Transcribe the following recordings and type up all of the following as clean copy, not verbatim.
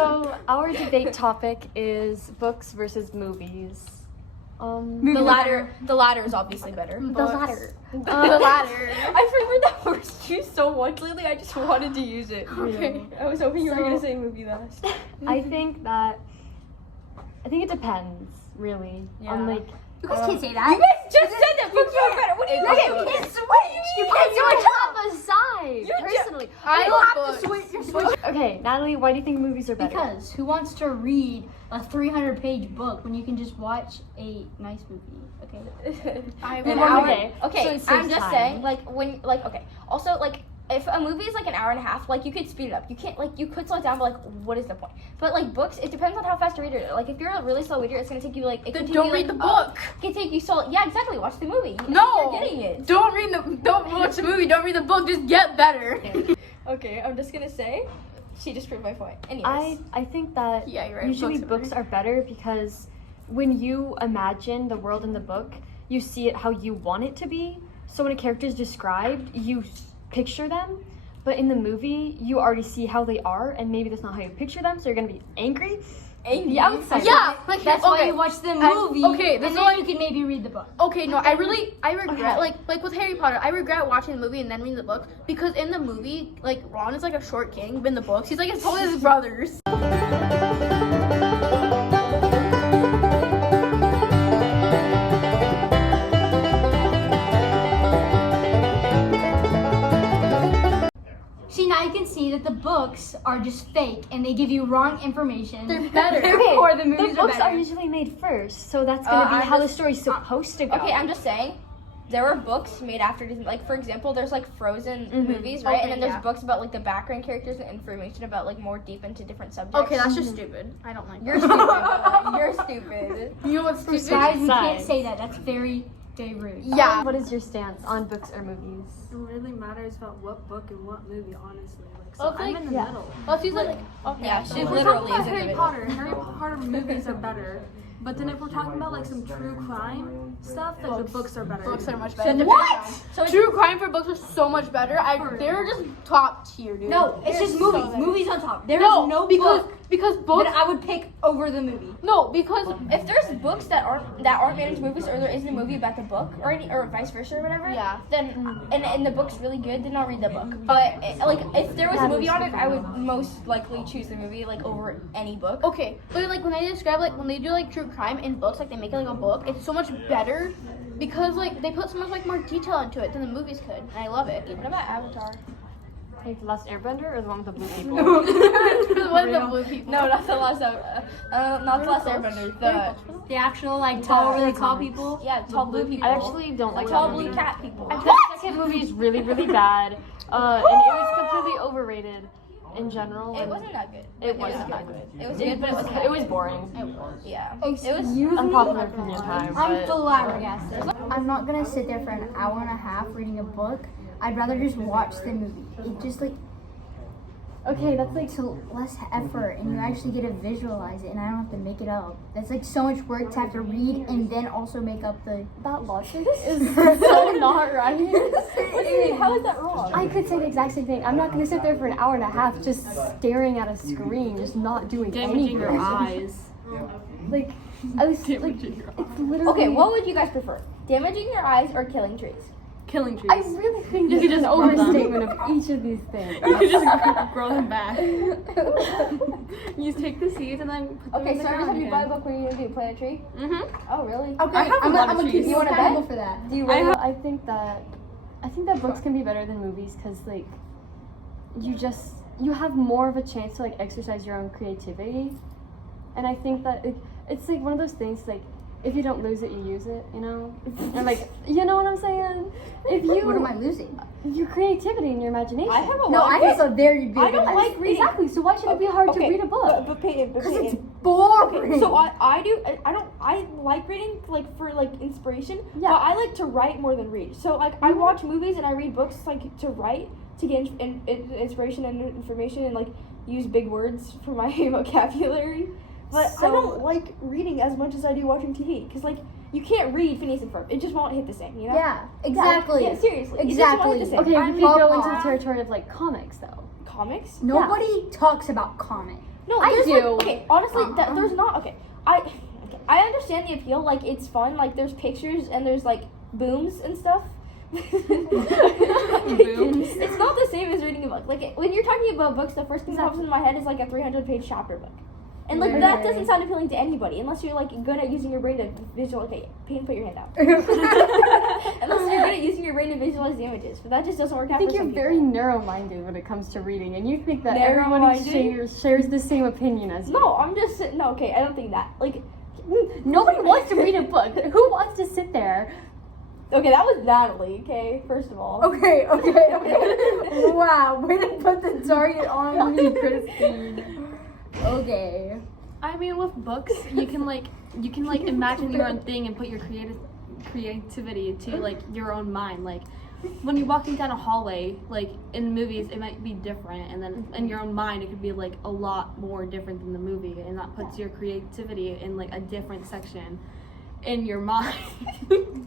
So our debate topic is books versus movies. The latter is obviously better. The latter. The latter. I figured that word's used so much lately. I just wanted to use it. Okay. I was hoping you were gonna say movie last. I think it depends, really. Yeah. On like You guys can't say that. You guys just said that books are better. What do you mean? You can't switch. You can't you switch. have a side, You're personally. I You love have to books. switch. You're switching. Okay, Natalie, why do you think movies are better? Because who wants to read a 300-page book when you can just watch a nice movie? Okay. An hour- hour. okay, Okay, so it saves I'm just time. saying, okay. Also, like, if a movie is like an hour and a half, like you could speed it up. You can't you could slow it down, but like, what is the point? But like books, it depends on how fast a reader is. Like, if you're a really slow reader, it's gonna take you like. It Then could take don't you, read like, the book. It can take you so. Yeah, exactly. Watch the movie. No, You're getting it. Don't watch the movie. Don't read the book. Just get better. Okay, I'm just gonna say, she just proved my point. Anyways. I think that Yeah, you're right. usually Books are books are better because when you imagine the world in the book, you see it how you want it to be. So when a character is described, you picture them. But in the movie, you already see how they are, and maybe that's not how you picture them, so you're gonna be angry. Angry? The outside. Yeah, like That's why okay. you watch the movie. okay, and that's then why- you can maybe read the book. Okay, no, I regret like with Harry Potter, I regret watching the movie and then reading the book because in the movie, like Ron is like a short king, but in the books, he's like as tall as his brothers. See, now you can see that the books are just fake and they give you wrong information. They're better. Therefore, the The movies are books better. are usually made first, so that's gonna be I'm how the just- story's supposed to go. Okay, I'm just saying. There were books made after Disney. Like, for example, there's like Frozen Mhm. movies, right? Okay, and then there's yeah. books about like the background characters and information about like more deep into different subjects. Okay, that's just stupid. I don't like You're that. stupid. You're stupid. You know what's stupid? Guys, we can't Sides. say that. That's very, very rude. Yeah. What is your stance on books or movies? It really matters about what book and what movie, honestly. Like, so Okay, I'm in the yeah. middle. Let's use like okay. Yeah, she If we're literally talking is about in the Harry middle. Potter, Harry Potter movies are better. But then if we're talking about like some true crime stuff, like the books are better. Books are much better. What? So True crime for books are so much better. They're just top tier, dude. No, it's just so movies. better. Movies on top. There is No, no because book because books. that I would pick over the movie. No, because if there's books that aren't made into movies, or there isn't a movie about the book, or vice versa, or whatever, Yeah. then and the book's really good, then I'll read the book. But like if there was a movie on it, I would most likely choose the movie like over any book. okay, but like when they describe like when they do like true crime in books, like they make it like a book, it's so much better because like they put so much like more detail into it than the movies could, and I love it. What about Avatar? Like The Last Airbender or the one with the blue people? What are the blue people? No, not the last. Not the last Airbender. The actual like tall, really tall people. Yeah, tall blue people. I actually don't like tall that blue movie. cat people. The second movie is really, really bad, and it was completely overrated in general. It and wasn't that good. It wasn't that good. good. It was good, but It was boring. Yeah. Excuse me? Unpopular opinion time. I'm but- flabbergasted. I'm not gonna sit there for an hour and a half reading a book. I'd rather just watch the movie. It just like Okay, that's like takes less effort, and you actually get to visualize it, and I don't have to make it up. That's like so much work to have to read and then also make up the. that logic is so not right. What do you mean? How is that wrong? I could say the exact same thing. I'm not gonna sit there for an hour and a half just staring at a screen, just not doing anything. your eyes. Like, I was like, it's literally. Okay, what would you guys prefer? Damaging your eyes or killing trees? Killing trees. I really think You this could is an just grow them. overstatement of each of these things. You could just grow them back. You take the seeds and then put them Okay, in the so every ground time you buy a again. book, what are you gonna do? Plant a tree? Mm-hmm. Oh, really? Okay, I have a I'm lot of gonna keep trees. you You wanna accountable bet? for that. Do you really? I think that books can be better than movies because like you have more of a chance to like exercise your own creativity, and I think that it's like one of those things like if you don't lose it, you use it, you know, and like you know what I'm saying. If you What am I losing? your creativity and your imagination. I have a No, lot. I have a very big. I don't like reading. Exactly. So why should it be hard to read a book? But Peyton, Because it's boring. So I like reading like for like inspiration, Yeah. but I like to write more than read. So like I watch movies and I read books like to write to get inspiration and information and like use big words for my vocabulary. But I don't like reading as much as I do watching TV because like you can't read Phineas and Ferb. It just won't hit the same, you know? Yeah, exactly. Yeah, seriously. It just Exactly. won't hit the same. Okay, I'm we could go up into the on- territory of like comics though. Comics? Nobody talks about comics. No, I there's, do. Like, okay, honestly, there's not. Okay, I understand the appeal. Like, it's fun. Like, there's pictures and there's like booms and stuff. Booms. It's not the same as reading a book. Like, when you're talking about books, the first thing that pops into my head is like a 300-page chapter book. And like that doesn't sound appealing to anybody unless you're like good at using your brain to visual. Okay, Peyton, put your hand out. Unless you're good at using your brain to visualize the images, but that just doesn't work out. I think for you're some very people. narrow-minded when it comes to reading, and you think that everyone Narrow-minded? shares the same opinion as you. No, I'm just no. Okay, I don't think that. Like, Nobody wants to read a book. Who wants to sit there? okay, that was Natalie. Okay, first of all. Okay. Wow, way to put the target on me, Christine. Okay. I mean, with books, you can imagine your own thing and put your creativity to like your own mind. Like when you're walking down a hallway, like in movies, it might be different, and then in your own mind, it could be like a lot more different than the movie, and that puts your creativity in like a different section in your mind.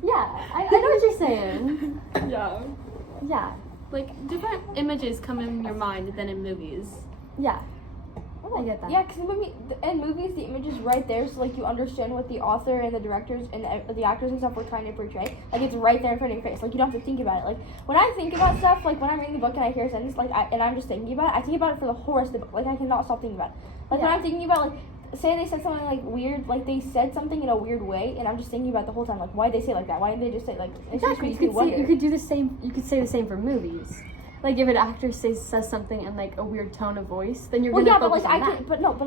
Yeah, I know what you're saying. Yeah. Yeah, Like different images come in your mind than in movies. yeah. I get that. Yeah, because in movies, the image is right there, so like you understand what the author and the directors and the actors and stuff were trying to portray. Like it's right there in front of your face. Like you don't have to think about it. Like when I think about stuff, like when I'm reading the book and I hear a sentence, like I'm just thinking about it. I think about it for the whole rest of the book. Like I cannot stop thinking about it. Like when I'm thinking about like, say they said something like weird, like they said something in a weird way, and I'm just thinking about it the whole time. Like why did they say it like that? Why didn't they just say like? It just Exactly. makes me wonder. You could do the same. You could say the same for movies. Like if an actor says something in like a weird tone of voice, then you're Well, gonna yeah, but focus like on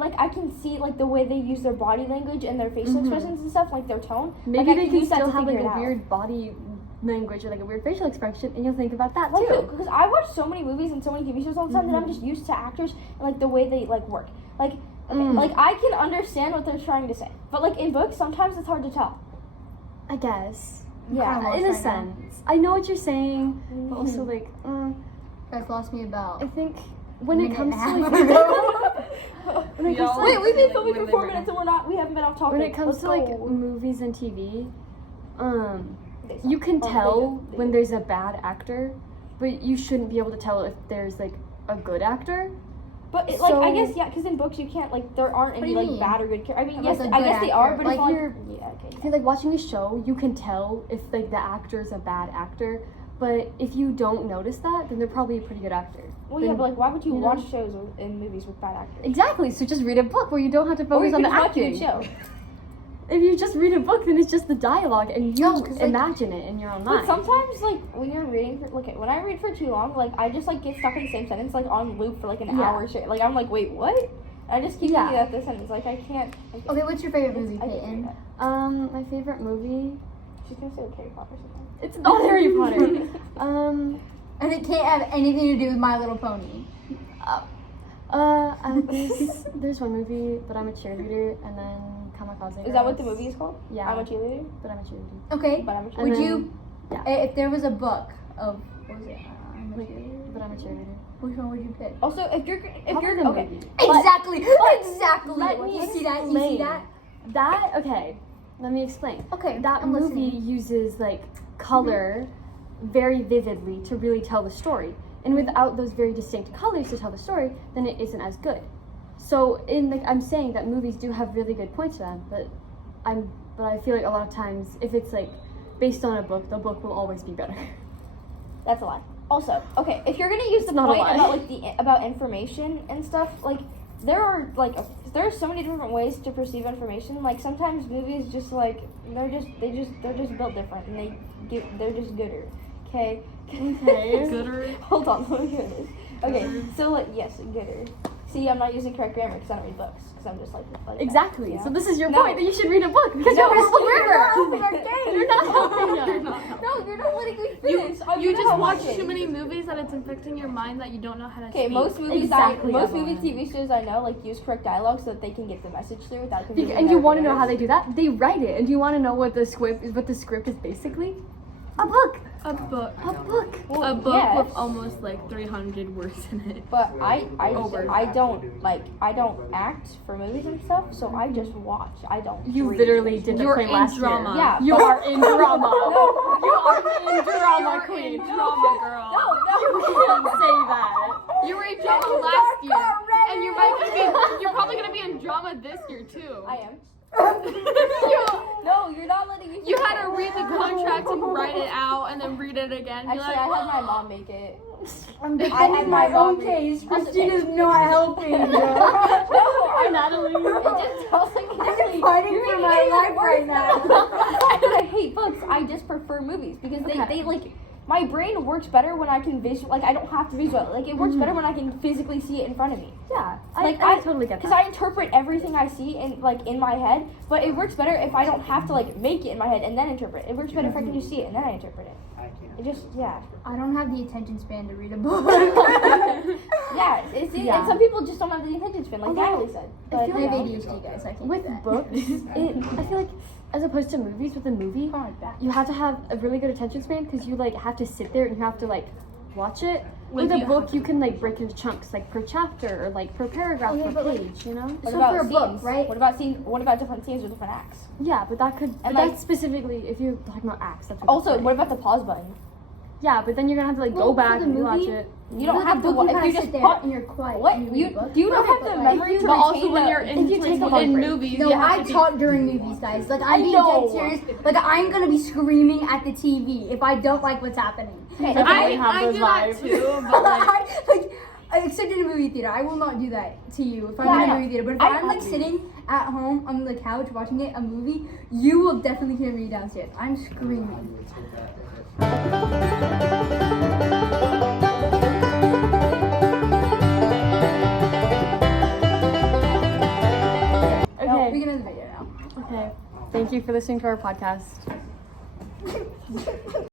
that. I can see like the way they use their body language and their facial expressions and stuff, like their tone. Maybe like, I they can use that still to have like figure a it out. weird body language or like a weird facial expression, and you'll think about that Like, too. because I watch so many movies and so many TV shows all the time that I'm just used to actors and like the way they like work. Like, okay, like I can understand what they're trying to say, but like in books, sometimes it's hard to tell. I guess. Yeah, Kinda In a lost right now. sense, I know what you're saying, but also like, That's lost me about. I think when it minute comes and to a half like, ago. when it comes to, Wait, we've been filming Wait, for 4 minutes and we haven't been off topic. when it comes Let's to like go. movies and TV, They you suck. can Oh, tell they when do. there's a bad actor, but you shouldn't be able to tell if there's like a good actor. But like I So- guess because in books you can't like there aren't do any you like mean? bad or good characters. I mean Like yes, a I good guess they actor. are, but Like it's not you're- yeah, okay. If you're like watching a show, you can tell if like the actor's a bad actor. But if you don't notice that, then they're probably a pretty good actor. Well, yeah, Then- but like why would you you know? watch shows and movies with bad actors? Exactly. So just read a book where you don't have to Or you focus on could the watch a acting. show. If you just read a book, then it's just the dialogue, and you No, 'cause, like- imagine it in your own But mind. sometimes, like, when you're reading, when I read for too long, like, I just, like, get stuck in the same sentence, like, on loop for, like, an Yeah. hour straight. Like, I'm like, wait, what? I just keep Yeah. thinking about this sentence. Like, I can't. Okay, what's your favorite movie, I can't do Peyton? that. My favorite movie. She's gonna say, like, Harry Potter or something. It's not Harry Potter. And it can't have anything to do with My Little Pony. There's one movie, but I'm a cheerleader, and then Kamikaze. Is that what the Girls. movie is called? Yeah. I'm a cheerleader. But I'm a cheerleader. Okay, But I'm a And cheerleader. would then- you, yeah. if there was a book of, what was it? I'm a Like, cheerleader. but I'm a cheerleader. Which one would you pick? Also, if you're Probably the okay. movie. Exactly. Exactly. Let me You see that? You explain. see that? That okay. Let me explain. Okay. That I'm movie listening. uses like color very vividly to really tell the story. And without those very distinct colors to tell the story, then it isn't as good. So in like I'm saying that movies do have really good points to them, but I feel like a lot of times if it's like based on a book, the book will always be better. That's a lie. Also, okay, if you're gonna use the not a point lie. about like about information and stuff, like there are so many different ways to perceive information. Like sometimes movies just like they're just built different and they're just gooder. Okay. Okay. Gooder. Hold on, let me hear this. Okay, so like yes, gooder. See, I'm not using correct grammar because I don't read books because I'm just like that, Exactly. yeah. So this is your No. point that you should read a book because No, you're a horrible you're not grammar. helping our game. You're not helping us. No, you're not letting me finish. I'm You gonna just have watch one. too many movies that it's infecting your mind that you don't know how to Okay, speak. most movies Exactly, most Evelyn. movie TV shows I know like use correct dialogue so that they can get the message through without confusing. And you their want to know readers. how they do that? They write it. And do you want to know what the script is basically? A book. A book. A book. Well, A book yes, with almost like 300 words in it. But I don't act for movies and stuff, so I just watch. I don't. You read. literally did the You're claim in last drama. year. Yeah, You but- are in drama. No. You are in drama, You're queen. in drama, girl. No, You can't say that. You were in drama last year. And you're probably gonna be in drama this year too. I am. No, you're not letting me. You had to read the contract and write it out, and then read it again. Actually, I had my mom make it. I'm I defending had my my own mom case. read- Christina's not helping. No, I'm Natalie. It just tells me I'm fighting for my life right now. I hate books. I just prefer movies because they like my brain works better when I can I don't have to visual. Like it works better when I can physically see it in front of me. Yeah, Like I totally get Because that. I interpret everything I see in my head, but it works better if I don't have to make it in my head and then interpret. It works better if I can just see it and then I interpret it. It just I don't have the attention span to read a book. yeah. And some people just don't have the attention span, like Natalie said. I But, feel you like know. ADHD, guys. I can't With do that. books, I feel like as opposed to movies, with a movie, you have to have a really good attention span because you have to sit there and you have to watch it. With a book, you can break it into chunks, per chapter or per paragraph Okay, or but, page. You know? What So about for a scenes? book, right? What about scenes? What about different scenes or different acts? Yeah, but that could. And, But that's specifically if you're talking about acts. That's what Also, that's what about the pause button? Yeah, but then you're gonna have to Well, go for back the and rewatch movie, it. You don't have to. book, If you sit just there pause. and you're quiet. What? and you read a book. You don't have Okay, the but, memory to But also retain when the- you're if you take a in break. movies, No, you have I to be- talk during movies, guys. I'm being know. dead serious. I'm gonna be screaming at the TV if I don't like what's happening. Okay, That's I really have do those that vibes. too, but Except in a movie theater, I will not do that to you if I'm Yeah, I in a know. movie theater. But if I I'm know. sitting at home on the couch watching a movie, you will definitely hear me downstairs. I'm screaming. Okay. We can end the video now. Okay. Thank you for listening to our podcast.